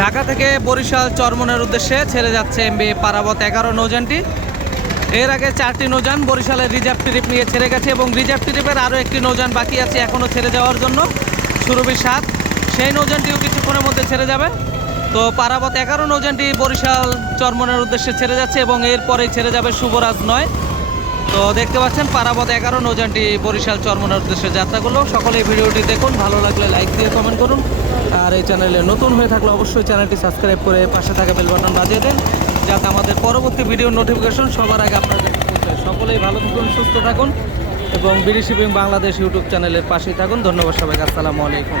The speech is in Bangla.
ঢাকা থেকে বরিশাল চরমনের উদ্দেশ্যে ছেড়ে যাচ্ছে এমবি পারাবত এগারো নৌযানটি। এর আগে চারটি নৌযান বরিশালের রিজার্ভ ট্রিপ নিয়ে ছেড়ে গেছে এবং রিজার্ভ ট্রিপের আরও একটি নৌযান বাকি আছে এখনও ছেড়ে যাওয়ার জন্য। সুরভি সাত, সেই নৌযানটিও কিছুক্ষণের মধ্যে ছেড়ে যাবে। তো পারাবত এগারো নৌযানটি বরিশাল চরমনের উদ্দেশ্যে ছেড়ে যাচ্ছে এবং এরপরেই ছেড়ে যাবে শুভরাজ নয়। তো দেখতে পাচ্ছেন, পারাবত এগারো, নৌযানটি বরিশাল চরমনের উদ্দেশ্যে যাত্রাগুলো। সকলে এই ভিডিওটি দেখুন, ভালো লাগলে লাইক দিয়ে কমেন্ট করুন। আর এই চ্যানেলে নতুন হয়ে থাকলে অবশ্যই চ্যানেলটি সাবস্ক্রাইব করে পাশে থাকা বেল বাটন বাজিয়ে দেন, যাতে আমাদের পরবর্তী ভিডিও নোটিফিকেশন সবার আগে আপনাদের পৌঁছায় সকলেই ভালো থাকুন, সুস্থ থাকুন এবং বিডি শিপিং বাংলাদেশ ইউটিউব চ্যানেলের পাশেই থাকুন। ধন্যবাদ সবাইকে, আসসালামু আলাইকুম।